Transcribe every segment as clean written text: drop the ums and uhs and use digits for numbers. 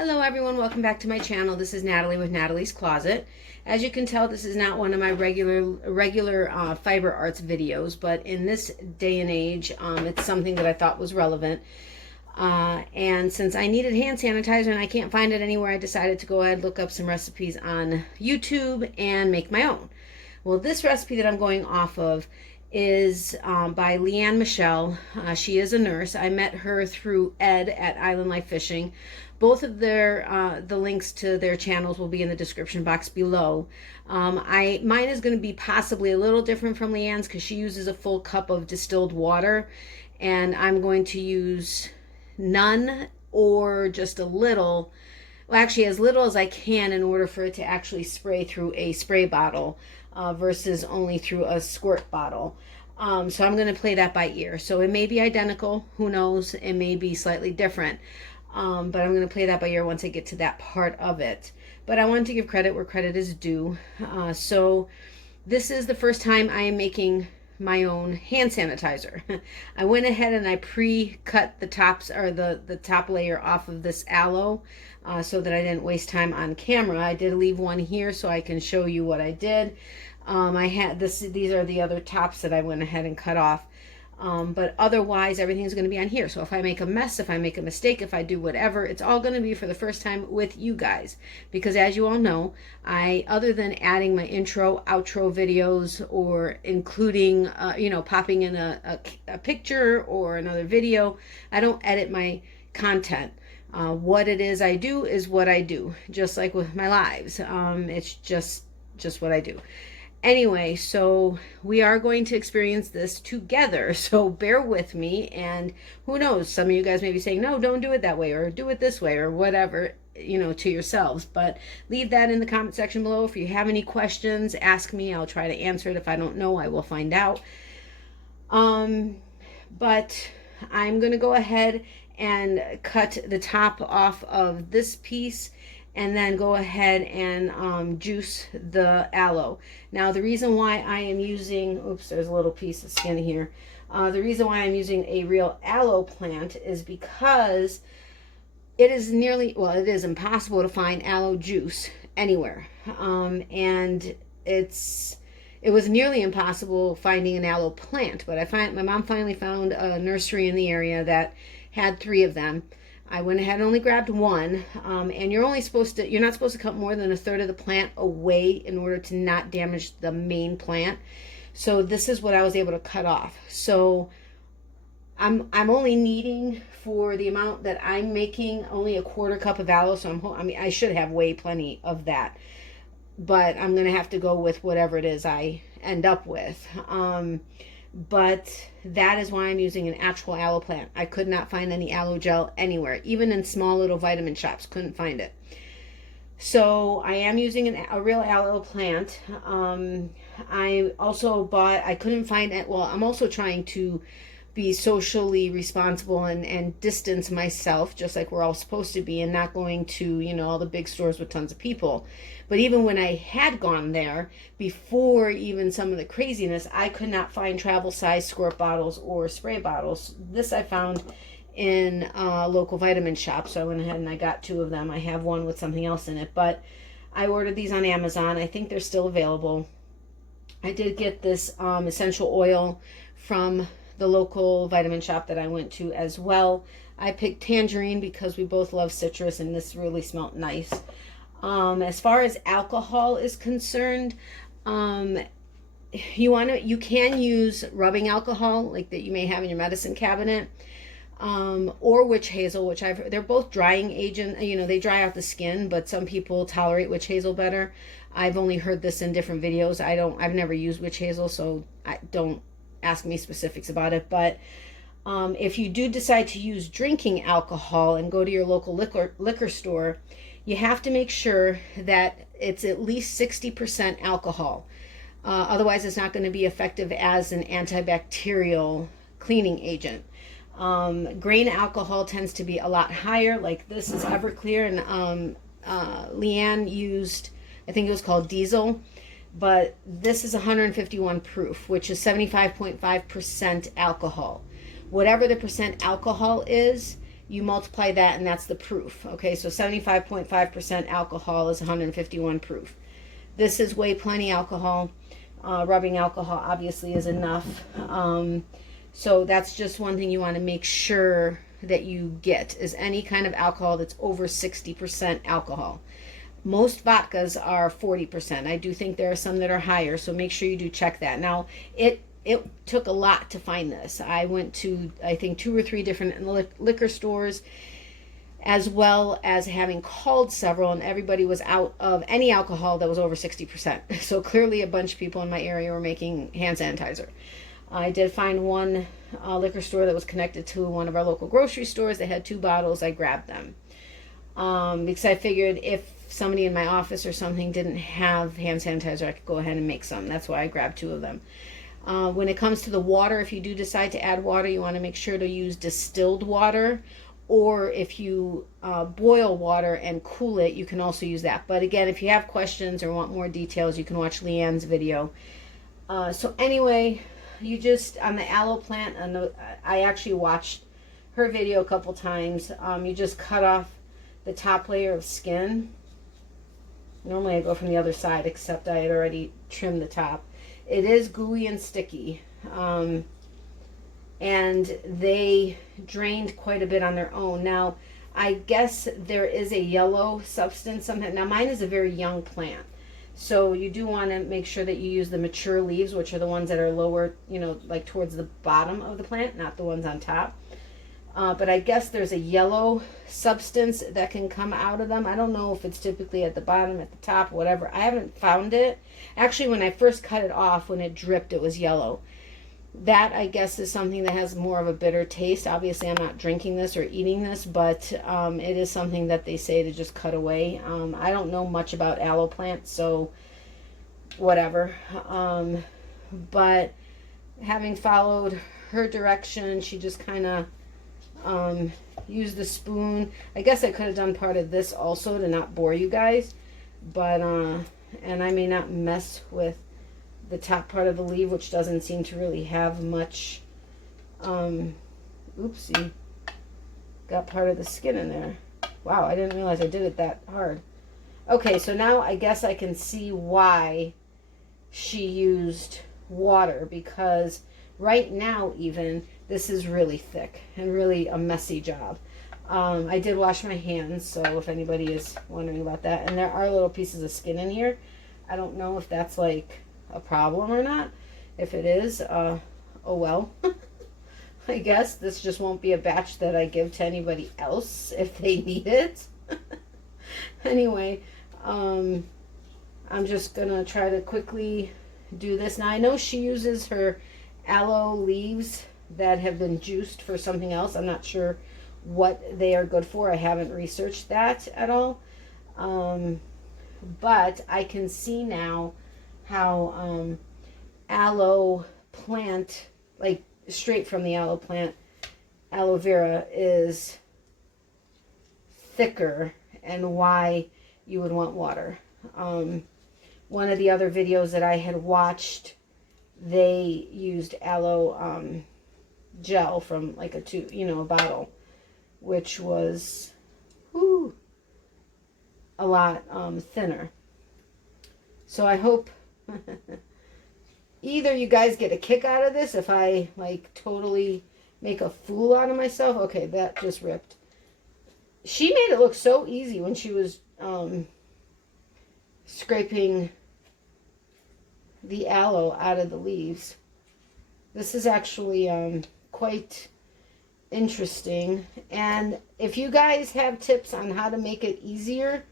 Hello everyone, welcome back to my channel. This is Natalie with Natalie's Closet. As you can tell, this is not one of my regular fiber arts videos, but in this day and age, it's something that I thought was relevant. And since I needed hand sanitizer and I can't find it anywhere, I decided to go ahead, look up some recipes on YouTube and make my own. Well, this recipe that I'm going off of is by Leanne Michelle. She is a nurse. I met her through Ed at Island Life Fishing. Both of the links to their channels will be in the description box below. Mine is going to be possibly a little different from Leanne's because she uses a full cup of distilled water, and I'm going to use none or just a little. Well, actually as little as I can in order for it to actually spray through a spray bottle versus only through a squirt bottle. So I'm going to play that by ear. So it may be identical. Who knows? It may be slightly different. But I'm going to play that by ear once I get to that part of it. But I wanted to give credit where credit is due. So this is the first time I am making my own hand sanitizer. I went ahead and I pre-cut the tops, or the top layer off of this aloe so that I didn't waste time on camera. I did leave one here so I can show you what I did. I had these are the other tops that I went ahead and cut off. But otherwise, everything's going to be on here. So if I make a mess, if I make a mistake, if I do whatever, it's all going to be for the first time with you guys. Because as you all know, other than adding my intro, outro videos, or including, popping in a picture or another video, I don't edit my content. What it is I do is what I do, just like with my lives. It's just what I do. Anyway, so we are going to experience this together, so bear with me, and who knows, some of you guys may be saying, no, don't do it that way, or do it this way, or whatever, to yourselves, but leave that in the comment section below. If you have any questions, ask me. I'll try to answer it. If I don't know, I will find out. But I'm going to go ahead and cut the top off of this piece and then go ahead and juice the aloe. Now the reason why I am using, oops, there's a little piece of skin here. The reason why I'm using a real aloe plant is because it is it is impossible to find aloe juice anywhere. And it was nearly impossible finding an aloe plant, but my mom finally found a nursery in the area that had 3 of them. I went ahead and only grabbed one, and you're not supposed to cut more than 1/3 of the plant away in order to not damage the main plant. So this is what I was able to cut off. So I'm only needing, for the amount that I'm making, only a 1/4 cup of aloe. So I should have plenty of that, but I'm gonna have to go with whatever it is I end up with. But that is why I'm using an actual aloe plant. I could not find any aloe gel anywhere, even in small little vitamin shops, couldn't find it. So I am using a real aloe plant. I couldn't find it. Well, I'm also trying to be socially responsible and distance myself, just like we're all supposed to be, and not going to, all the big stores with tons of people. But even when I had gone there, before even some of the craziness, I could not find travel size squirt bottles or spray bottles. This I found in a local vitamin shop, so I went ahead and I got 2 of them. I have one with something else in it, but I ordered these on Amazon. I think they're still available. I did get this essential oil from the local vitamin shop that I went to as well. I picked Tangerine because we both love citrus, and this really smelled nice. As far as alcohol is concerned, you can use rubbing alcohol like that you may have in your medicine cabinet, or witch hazel, which they're both drying agent. They dry out the skin, but some people tolerate witch hazel better. I've only heard this in different videos. I've never used witch hazel, so don't ask me specifics about it. But if you do decide to use drinking alcohol and go to your local liquor store, you have to make sure that it's at least 60% alcohol. Otherwise, it's not going to be effective as an antibacterial cleaning agent. Grain alcohol tends to be a lot higher. Like this is Everclear, and Leanne used, I think it was called Diesel. But this is 151 proof, which is 75.5% alcohol. Whatever the percent alcohol is, you multiply that, and that's the proof. Okay, so 75.5% alcohol is 151 proof. This is way plenty alcohol. Rubbing alcohol obviously is enough. So that's just one thing you want to make sure that you get, is any kind of alcohol that's over 60% alcohol. Most vodkas are 40%. I do think there are some that are higher, so make sure you do check that. Now, it took a lot to find this. I went to, I think, 2 or 3 different liquor stores, as well as having called several, and everybody was out of any alcohol that was over 60%. So clearly a bunch of people in my area were making hand sanitizer. I did find one liquor store that was connected to one of our local grocery stores. They had 2 bottles. I grabbed them because I figured if somebody in my office or something didn't have hand sanitizer, I could go ahead and make some. That's why I grabbed 2 of them. When it comes to the water, if you do decide to add water, you want to make sure to use distilled water, or if you boil water and cool it, you can also use that. But again, if you have questions or want more details, you can watch Leanne's video. So anyway, you just, on the aloe plant, I actually watched her video a couple times. You just cut off the top layer of skin. Normally I go from the other side, except I had already trimmed the top. It is gooey and sticky. And they drained quite a bit on their own. Now, I guess there is a yellow substance sometimes. Now, mine is a very young plant. So you do want to make sure that you use the mature leaves, which are the ones that are lower, you know, like towards the bottom of the plant, not the ones on top. But I guess there's a yellow substance that can come out of them. I don't know if it's typically at the bottom, at the top, whatever. I haven't found it. Actually, when I first cut it off, when it dripped, it was yellow. That, I guess, is something that has more of a bitter taste. Obviously, I'm not drinking this or eating this, but it is something that they say to just cut away. I don't know much about aloe plants, so whatever. But having followed her direction, she just kind of used the spoon. I guess I could have done part of this also to not bore you guys, but and I may not mess with the top part of the leaf, which doesn't seem to really have much. Oopsie, got part of the skin in there. Wow, I didn't realize I did it that hard. Okay, so now I guess I can see why she used water, because right now even this is really thick and really a messy job. I did wash my hands, so if anybody is wondering about that, and there are little pieces of skin in here. I don't know if that's like a problem or not. If it is, oh well. I guess this just won't be a batch that I give to anybody else if they need it. Anyway, I'm just gonna try to quickly do this. Now I know she uses her aloe leaves that have been juiced for something else. I'm not sure what they are good for. I haven't researched that at all. But I can see now how aloe plant, like straight from the aloe plant, aloe vera is thicker, and why you would want water. One of the other videos that I had watched, they used aloe gel from like a tube, you know, a bottle, which was a lot thinner. So I hope either you guys get a kick out of this if I like totally make a fool out of myself. Okay, that just ripped. She made it look so easy when she was scraping the aloe out of the leaves. This is actually quite interesting. And if you guys have tips on how to make it easier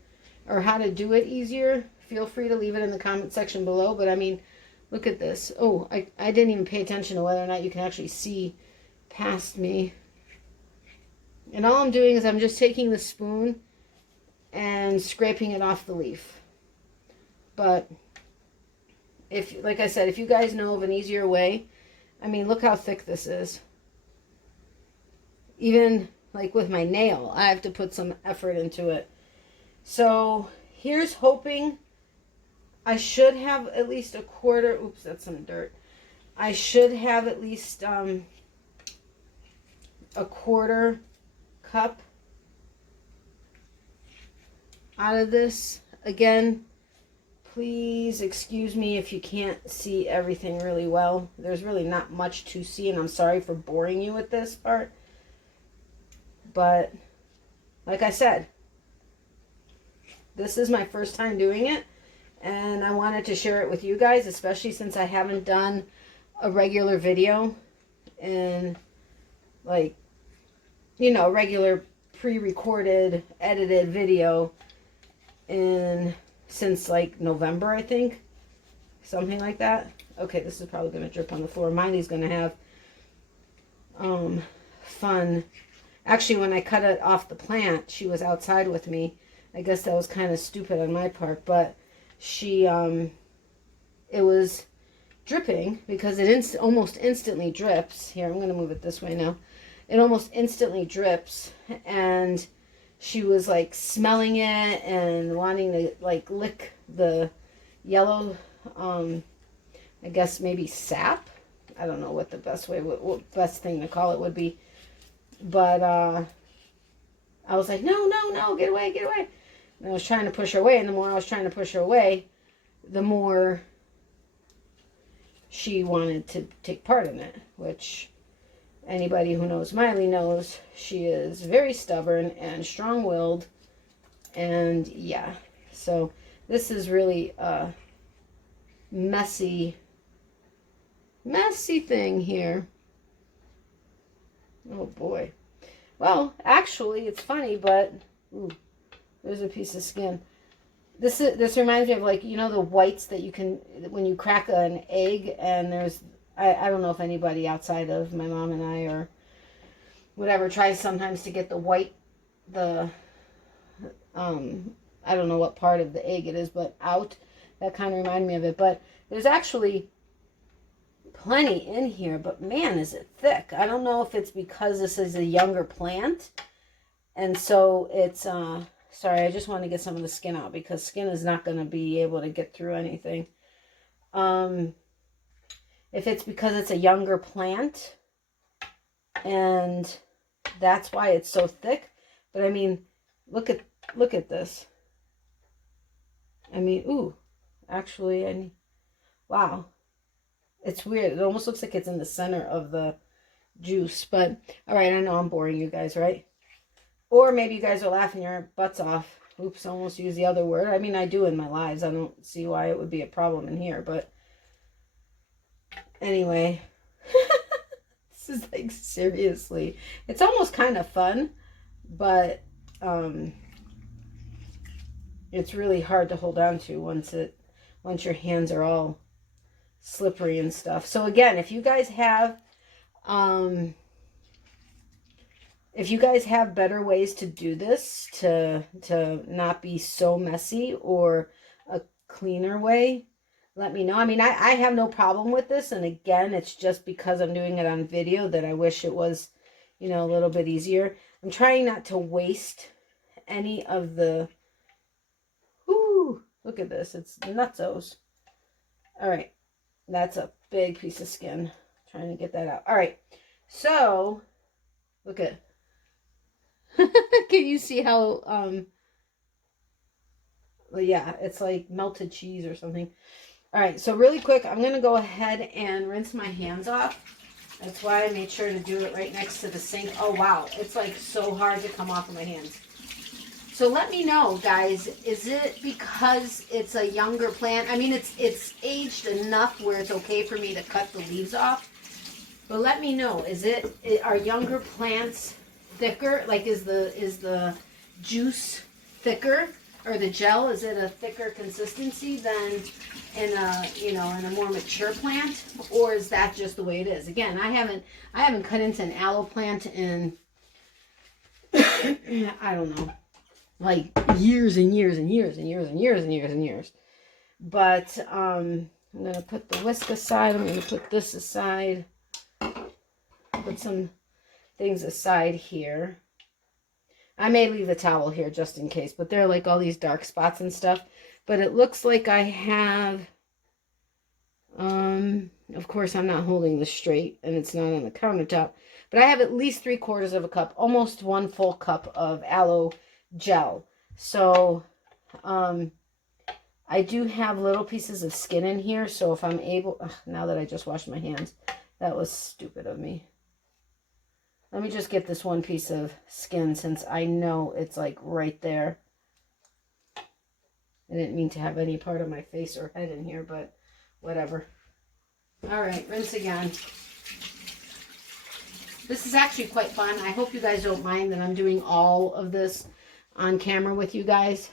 or how to do it easier, feel free to leave it in the comment section below. But I mean, look at this. Oh, I didn't even pay attention to whether or not you can actually see past me. And all I'm doing is I'm just taking the spoon and scraping it off the leaf. But if, like I said, if you guys know of an easier way, I mean, look how thick this is. Even like with my nail, I have to put some effort into it. So here's hoping. I should have at least a quarter. Oops, that's some dirt. I should have at least a quarter cup out of this. Again, please excuse me if you can't see everything really well. There's really not much to see, and I'm sorry for boring you with this part. But like I said, this is my first time doing it, and I wanted to share it with you guys, especially since I haven't done a regular video in, like, you know, regular pre-recorded, edited video since like November, I think. Something like that. Okay, this is probably going to drip on the floor. Miley's going to have fun. Actually, when I cut it off the plant, she was outside with me. I guess that was kind of stupid on my part, but she, it was dripping because it almost instantly drips. Here, I'm going to move it this way now. It almost instantly drips, and she was like smelling it and wanting to like lick the yellow, I guess maybe sap. I don't know what the best way, what best thing to call it would be. But I was like, no, no, no, get away, get away. And I was trying to push her away, and the more I was trying to push her away, the more she wanted to take part in it, which anybody who knows Miley knows she is very stubborn and strong-willed. And yeah, so this is really a messy thing here. Oh boy. Well, actually, it's funny, but ooh, there's a piece of skin. This reminds me of, like, you know, the whites that you can, when you crack an egg, and there's, I don't know if anybody outside of my mom and I or whatever tries sometimes to get the white, I don't know what part of the egg it is, but out. That kind of reminded me of it. But there's actually plenty in here, but man, is it thick. I don't know if it's because this is a younger plant, and so it's, sorry, I just want to get some of the skin out because skin is not going to be able to get through anything. If it's because it's a younger plant, and that's why it's so thick. But I mean, look at this. I mean, ooh, actually, wow. It's weird. It almost looks like it's in the center of the juice. But, all right, I know I'm boring you guys, right? Or maybe you guys are laughing your butts off. Oops, I almost used the other word. I mean, I do in my lives. I don't see why it would be a problem in here. But anyway, this is like, seriously. It's almost kind of fun, but it's really hard to hold on to once your hands are all slippery and stuff. So again, if you guys have better ways to do this to not be so messy, or a cleaner way, let me know. I mean, I have no problem with this, and again, it's just because I'm doing it on video that I wish it was, you know, a little bit easier. I'm trying not to waste any of the, ooh, look at this, it's nutsos. All right, that's a big piece of skin. Trying to get that out. All right, so look at, can you see how, well, yeah, it's like melted cheese or something. All right, so really quick, I'm going to go ahead and rinse my hands off. That's why I made sure to do it right next to the sink. Oh, wow, it's like so hard to come off of my hands. So let me know, guys, is it because it's a younger plant? I mean, it's aged enough where it's okay for me to cut the leaves off. But let me know, are younger plants thicker? Like, is the juice thicker, or the gel, is it a thicker consistency than in a more mature plant, or is that just the way it is? Again, I haven't cut into an aloe plant in I don't know, like years and years and years and years and years and years and years. But I'm gonna put the whisk aside. I'm gonna put this aside. Put some things aside here. I may leave the towel here just in case, but there are like all these dark spots and stuff. But it looks like I have Of course, I'm not holding this straight, and it's not on the countertop. But I have at least 3/4 of a cup, almost 1 full cup of aloe gel. So, I do have little pieces of skin in here. So if I'm able, now that I just washed my hands, that was stupid of me. Let me just get this one piece of skin since I know it's like right there. I didn't mean to have any part of my face or head in here, but whatever. All right, rinse again. This is actually quite fun. I hope you guys don't mind that I'm doing all of this on camera with you guys.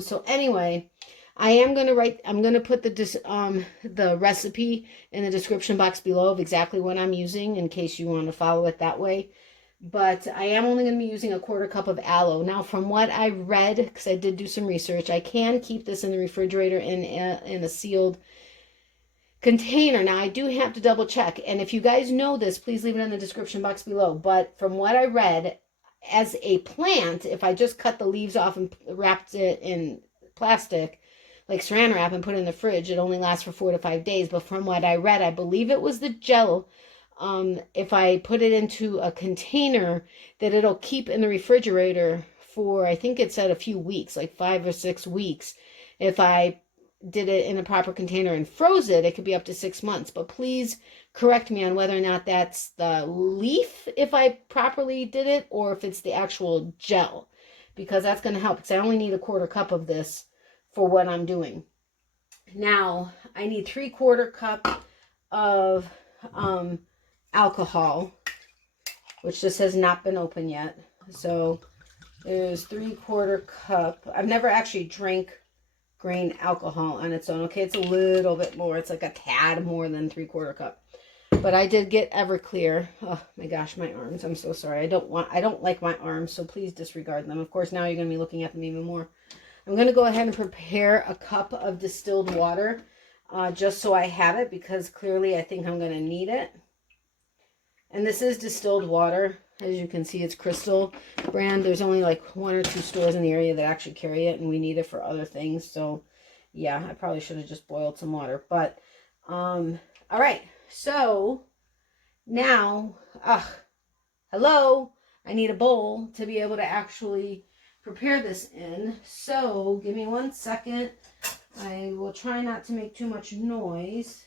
So anyway, I am going to write, I'm going to put the recipe in the description box below of exactly what I'm using in case you want to follow it that way. But I am only going to be using 1/4 cup of aloe. Now, from what I read, because I did do some research, I can keep this in the refrigerator in a sealed container. Now, I do have to double check. And if you guys know this, please leave it in the description box below. But from what I read, as a plant, if I just cut the leaves off and wrapped it in plastic, like saran wrap, and put it in the fridge, it only lasts for 4 to 5 days. But from what I read, I believe it was the gel, if I put it into a container, that it'll keep in the refrigerator for, I think it said a few weeks, like 5 or 6 weeks. If I did it in a proper container and froze it, it could be up to 6 months. But please correct me on whether or not that's the leaf, if I properly did it, or if it's the actual gel, because that's going to help, because I only need 1/4 cup of this for what I'm doing. Now, I need 3/4 cup of alcohol, which just has not been opened yet. So there's 3/4 cup. I've never actually drank grain alcohol on its own. Okay, it's a little bit more. It's like a tad more than 3/4 cup. But I did get Everclear. Oh my gosh, my arms. I'm so sorry. I don't like my arms, so please disregard them. Of course, now you're going to be looking at them even more. I'm going to go ahead and prepare a cup of distilled water, just so I have it, because clearly I think I'm going to need it. And this is distilled water. As you can see, it's Crystal brand. There's only like 1 or 2 stores in the area that actually carry it, and we need it for other things. So yeah, I probably should have just boiled some water. But all right, so now hello, I need a bowl to be able to actually prepare this in. So give me 1 second. I will try not to make too much noise.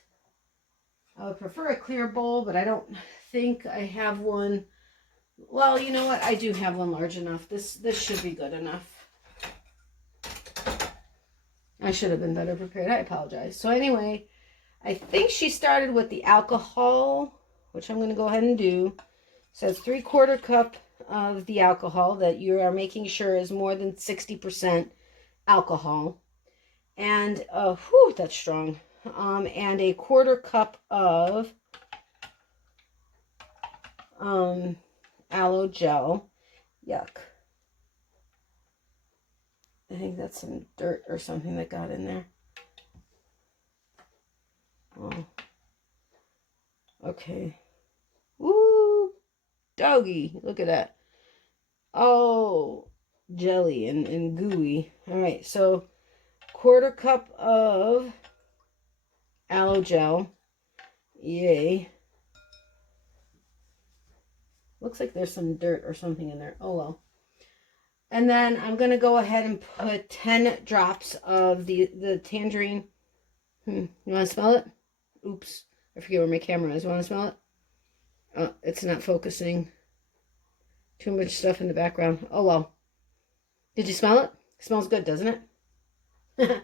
I would prefer a clear bowl, but I don't think I have one. Well, you know what? I do have one large enough. This should be good enough. I should have been better prepared. I apologize. So anyway, I think she started with the alcohol, which I'm going to go ahead and do. So it's 3/4 cup of the alcohol that you are making sure is more than 60% alcohol. And, whew, that's strong. And 1/4 cup of aloe gel. Yuck. I think that's some dirt or something that got in there. Oh. Okay. Woo! Doggy. Look at that. Oh, jelly and gooey. All right, so 1/4 cup of aloe gel. Yay. Looks like there's some dirt or something in there. Oh, well. And then I'm going to go ahead and put 10 drops of the tangerine. You want to smell it? Oops. I forget where my camera is. Want to smell it? Oh, it's not focusing. Too much stuff in the background. Oh, well. Did you smell it? It smells good, doesn't it?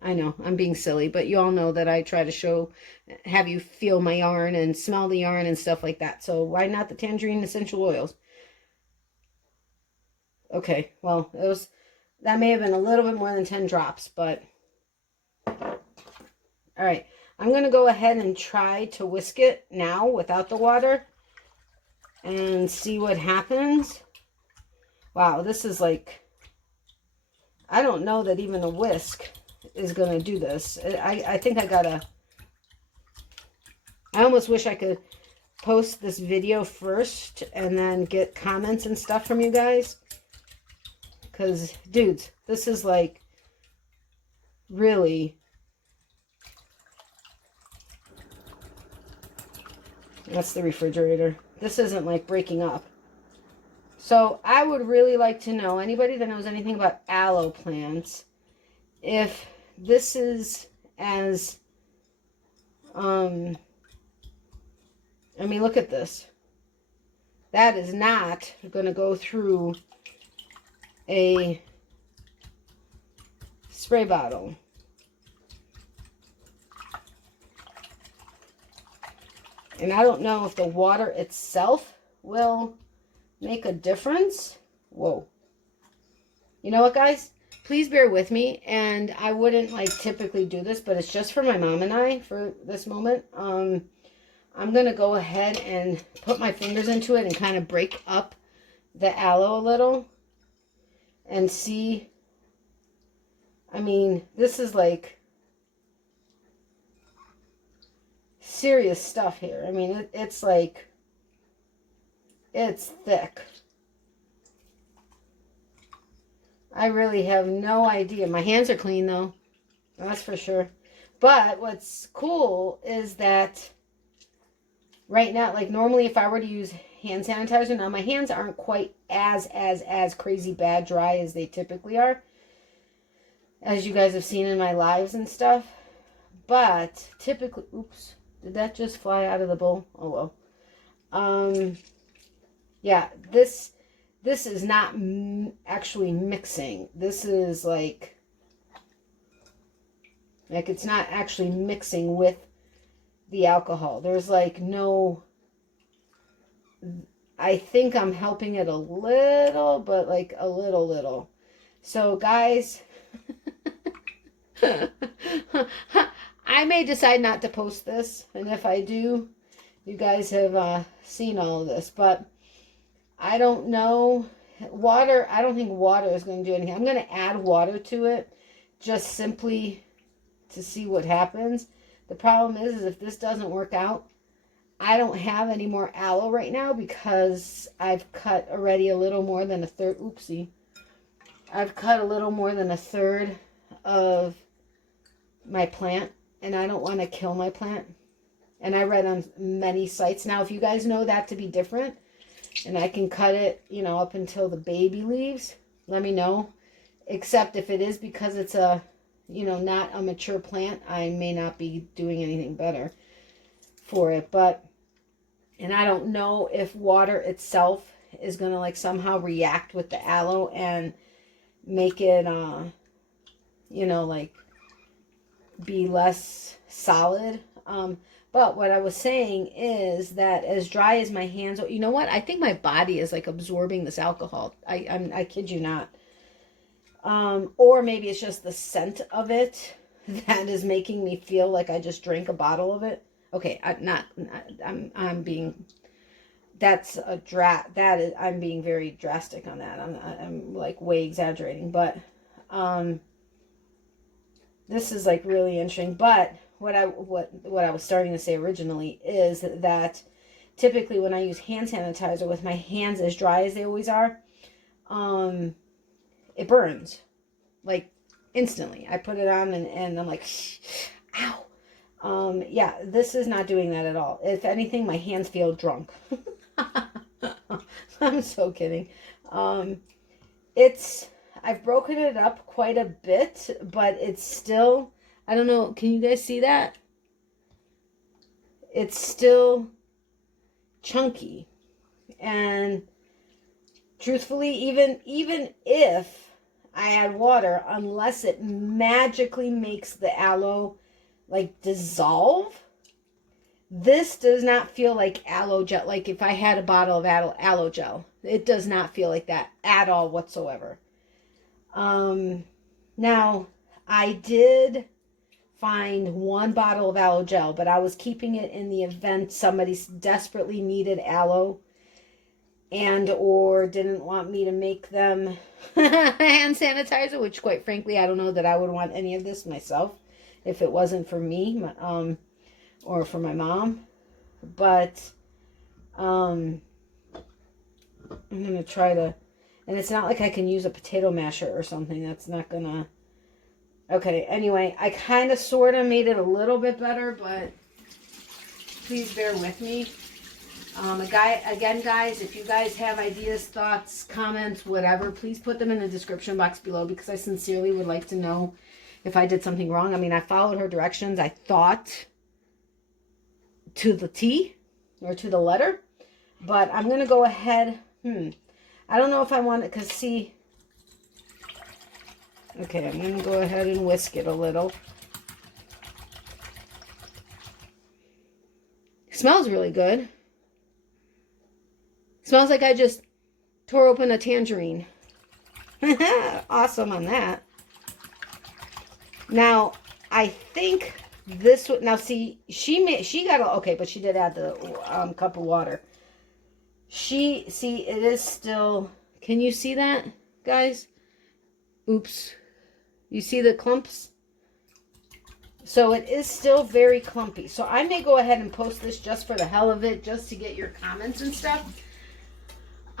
I know, I'm being silly, but you all know that I try to have you feel my yarn and smell the yarn and stuff like that. So why not the tangerine essential oils? Okay, well, that may have been a little bit more than 10 drops, but all right. I'm going to go ahead and try to whisk it now without the water and see what happens. Wow, this is like, I don't know that even a whisk is going to do this. I think I almost wish I could post this video first and then get comments and stuff from you guys. Because, dudes, this is like really That's the refrigerator. This isn't like breaking up. So I would really like to know, anybody that knows anything about aloe plants, if this is as, I mean, look at this. That is not going to go through a spray bottle. And I don't know if the water itself will make a difference. Whoa. You know what, guys? Please bear with me. And I wouldn't like typically do this, but it's just for my mom and I for this moment. I'm going to go ahead and put my fingers into it and kind of break up the aloe a little and see. I mean, this is like serious stuff here. I mean, it's like, it's thick. I really have no idea. My hands are clean though. That's for sure. But what's cool is that right now, like normally if I were to use hand sanitizer, now my hands aren't quite as crazy bad dry as they typically are, as you guys have seen in my lives and stuff. But typically, oops, did that just fly out of the bowl? Oh well. Yeah, this is not actually mixing. This is like it's not actually mixing with the alcohol. There's like no, I think I'm helping it a little, but like a little. So guys, I may decide not to post this, and if I do, you guys have seen all of this, but I don't know. Water, I don't think water is going to do anything. I'm going to add water to it just simply to see what happens. The problem is if this doesn't work out, I don't have any more aloe right now because I've cut already a little more than a third. Oopsie. I've cut a little more than a third of my plant, and I don't want to kill my plant. And I read on many sites. Now, if you guys know that to be different, and I can cut it, you know, up until the baby leaves, let me know. Except if it is because it's a, you know, not a mature plant, I may not be doing anything better for it. But, and I don't know if water itself is going to like somehow react with the aloe and make it, you know, like be less solid. But what I was saying is that as dry as my hands, you know what? I think my body is like absorbing this alcohol. I kid you not. Or maybe it's just the scent of it that is making me feel like I just drank a bottle of it. Okay, I'm being, that's a that is, I'm being very drastic on that. I'm like way exaggerating, but this is like really interesting. But what I was starting to say originally is that typically when I use hand sanitizer with my hands as dry as they always are, it burns like instantly. I put it on and I'm like, ow. Yeah, this is not doing that at all. If anything, my hands feel drunk. I'm so kidding. I've broken it up quite a bit, but it's still, I don't know, can you guys see that? It's still chunky. And truthfully, even if I add water, unless it magically makes the aloe like dissolve, this does not feel like aloe gel. Like if I had a bottle of aloe gel, it does not feel like that at all whatsoever. Now I did find one bottle of aloe gel, but I was keeping it in the event somebody desperately needed aloe and or didn't want me to make them hand sanitizer, which quite frankly, I don't know that I would want any of this myself if it wasn't for me, or for my mom. But I'm going to try to, and it's not like I can use a potato masher or something. That's not going to, okay, anyway, I kind of sort of made it a little bit better, but please bear with me. Again, guys, if you guys have ideas, thoughts, comments, whatever, please put them in the description box below, because I sincerely would like to know if I did something wrong. I mean, I followed her directions, I thought, to the T or to the letter, but I'm going to go ahead. I don't know if I want it, because see, okay, I'm going to go ahead and whisk it a little. It smells really good. Smells like I just tore open a tangerine. Awesome on that. Now, I think this would, now see, she got, okay, but she did add the cup of water. See, it is still, can you see that, guys? Oops. You see the clumps? So it is still very clumpy. So I may go ahead and post this just for the hell of it, just to get your comments and stuff.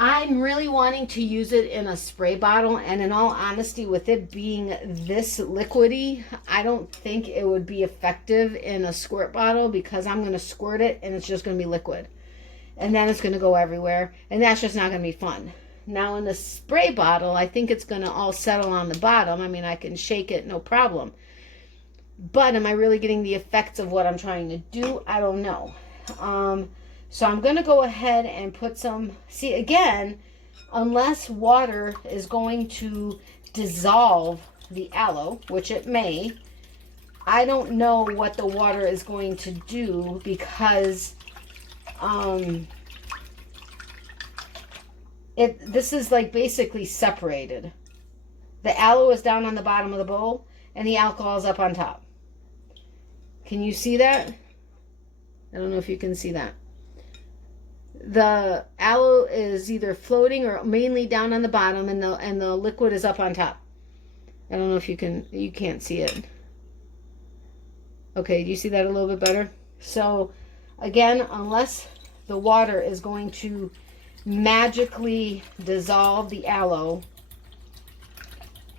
I'm really wanting to use it in a spray bottle, and in all honesty, with it being this liquidy, I don't think it would be effective in a squirt bottle, because I'm going to squirt it and it's just going to be liquid. And then it's going to go everywhere, and that's just not going to be fun. Now in the spray bottle, I think it's going to all settle on the bottom. I mean, I can shake it, no problem. But am I really getting the effects of what I'm trying to do? I don't know. So I'm going to go ahead and put some, see again, unless water is going to dissolve the aloe, which it may, I don't know what the water is going to do, because this is like basically separated. The aloe is down on the bottom of the bowl and the alcohol is up on top. Can you see that? I don't know if you can see that. The aloe is either floating or mainly down on the bottom, and the liquid is up on top. I don't know if you can't see it. Okay, do you see that a little bit better? So again, unless the water is going to magically dissolve the aloe,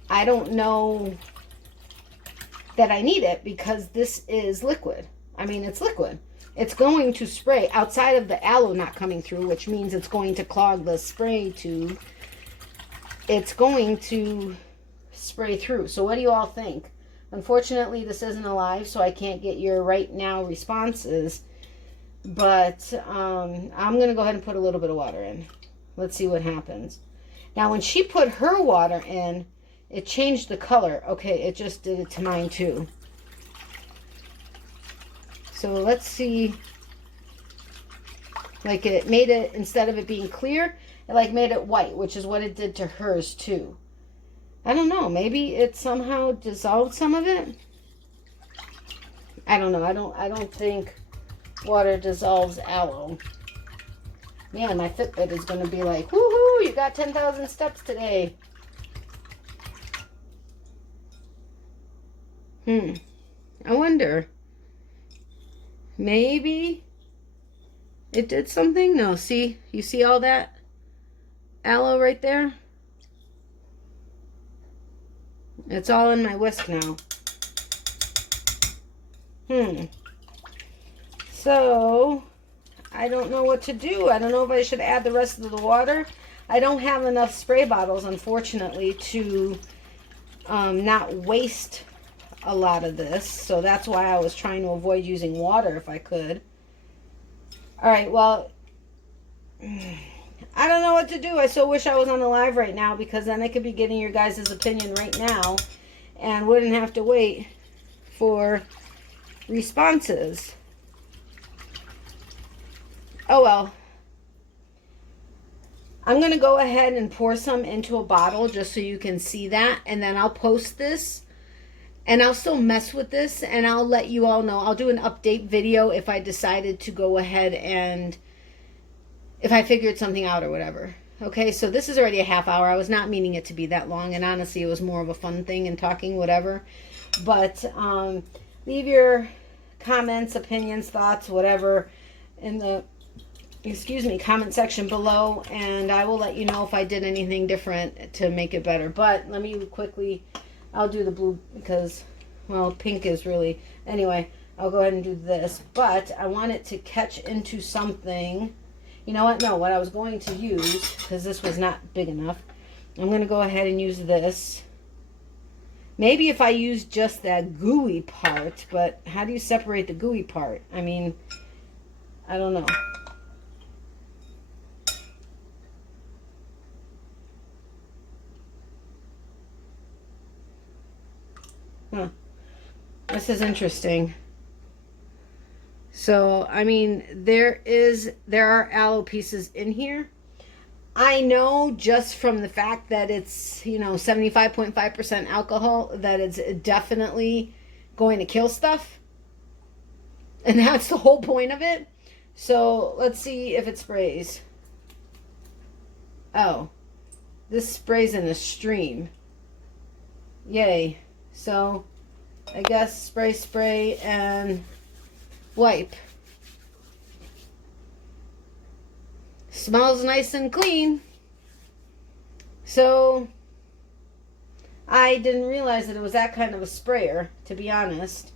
I don't know that I need it, because this is liquid. I mean, it's liquid. It's going to spray outside of the aloe not coming through, which means it's going to clog the spray tube. It's going to spray through. So what do you all think? Unfortunately, this isn't live, so I can't get your right now responses. But I'm going to go ahead and put a little bit of water in. Let's see what happens. Now, when she put her water in, it changed the color. Okay, it just did it to mine too. So let's see, like it made it, instead of it being clear, it like made it white, which is what it did to hers too. I don't know, maybe it somehow dissolved some of it. I don't know, I don't think water dissolves aloe. Man, my Fitbit is going to be like, woohoo, you got 10,000 steps today. I wonder. Maybe it did something? No, see? You see all that aloe right there? It's all in my whisk now. So, I don't know what to do. I don't know if I should add the rest of the water. I don't have enough spray bottles, unfortunately, to not waste a lot of this, so that's why I was trying to avoid using water if I could. All right, well, I don't know what to do. I so wish I was on the live right now, because then I could be getting your guys' opinion right now and wouldn't have to wait for responses. Oh well. I'm going to go ahead and pour some into a bottle just so you can see that, and then I'll post this. And I'll still mess with this, and I'll let you all know. I'll do an update video if I decided to go ahead and if I figured something out or whatever. Okay, so this is already a half hour. I was not meaning it to be that long, and honestly, it was more of a fun thing and talking, whatever. But leave your comments, opinions, thoughts, whatever in the, comment section below, and I will let you know if I did anything different to make it better. But let me quickly... I'll do the blue because, well, pink is really... Anyway, I'll go ahead and do this. But I want it to catch into something You know what? No, what I was going to use, because this was not big enough, I'm going to go ahead and use this. Maybe if I use just that gooey part, but how do you separate the gooey part? I mean, I don't know. Huh. This is interesting. So, I mean, there are aloe pieces in here. I know just from the fact that it's, 75.5% alcohol, that it's definitely going to kill stuff. And that's the whole point of it. So, let's see if it sprays. Oh, this sprays in a stream. Yay. So, I guess spray, and wipe. Smells nice and clean. So, I didn't realize that it was that kind of a sprayer, to be honest.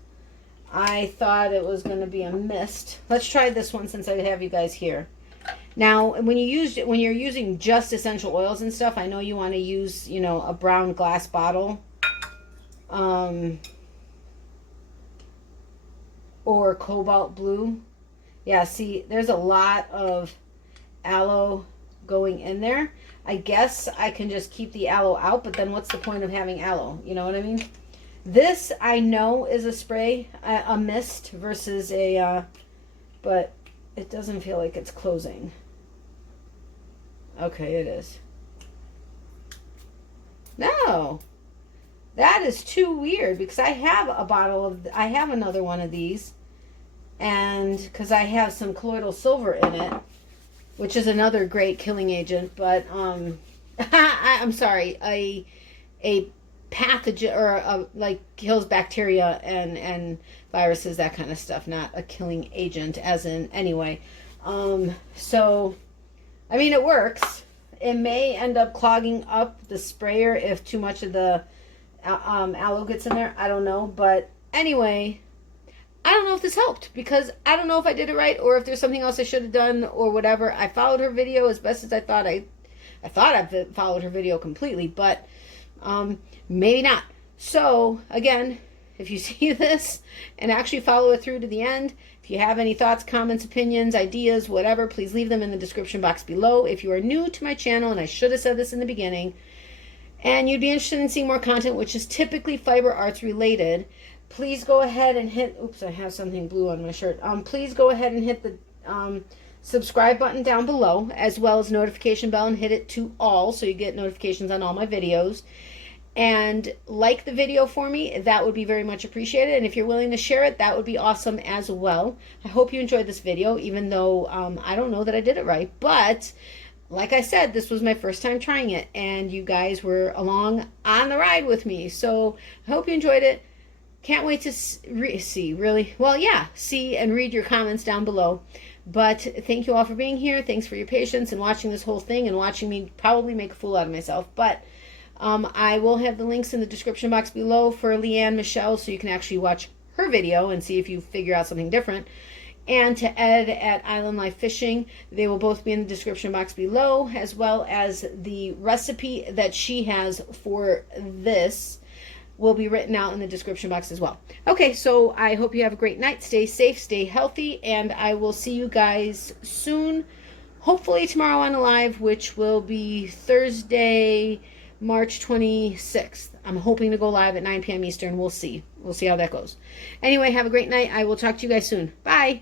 I thought it was going to be a mist. Let's try this one since I have you guys here. Now, when you're using just essential oils and stuff, I know you want to use, a brown glass bottle. Or cobalt blue. Yeah, see, there's a lot of aloe going in there. I guess I can just keep the aloe out, but then what's the point of having aloe? You know what I mean? This I know is a spray, a mist versus a, but it doesn't feel like it's closing. Okay, it is. No, that is too weird because I have I have another one of these, and because I have some colloidal silver in it, which is another great killing agent, but I'm sorry, a pathogen, or like kills bacteria and viruses, that kind of stuff, not a killing agent as in anyway. So I mean, it works. It may end up clogging up the sprayer if too much of the aloe gets in there. I don't know, but anyway, I don't know if this helped because I don't know if I did it right or if there's something else I should have done or whatever. I followed her video as best as I thought. I thought I followed her video completely, but maybe not. So again, if you see this and actually follow it through to the end, if you have any thoughts, comments, opinions, ideas, whatever, please leave them in the description box below. If you are new to my channel, and I should have said this in the beginning, and you'd be interested in seeing more content, which is typically fiber arts related, please go ahead and hit, oops, I have something blue on my shirt. Please go ahead and hit the subscribe button down below, as well as notification bell, and hit it to all so you get notifications on all my videos. And like the video for me, that would be very much appreciated. And if you're willing to share it, that would be awesome as well. I hope you enjoyed this video, even though I don't know that I did it right. But like I said, this was my first time trying it, and you guys were along on the ride with me. So I hope you enjoyed it. Can't wait to see and read your comments down below. But thank you all for being here. Thanks for your patience and watching this whole thing and watching me probably make a fool out of myself. But I will have the links in the description box below for Leanne Michelle, so you can actually watch her video and see if you figure out something different. And to Ed at Island Life Fishing, they will both be in the description box below, as well as the recipe that she has for this will be written out in the description box as well. Okay, so I hope you have a great night. Stay safe, stay healthy, and I will see you guys soon. Hopefully tomorrow on a live, which will be Thursday, March 26th. I'm hoping to go live at 9 p.m. Eastern. We'll see. We'll see how that goes. Anyway, have a great night. I will talk to you guys soon. Bye.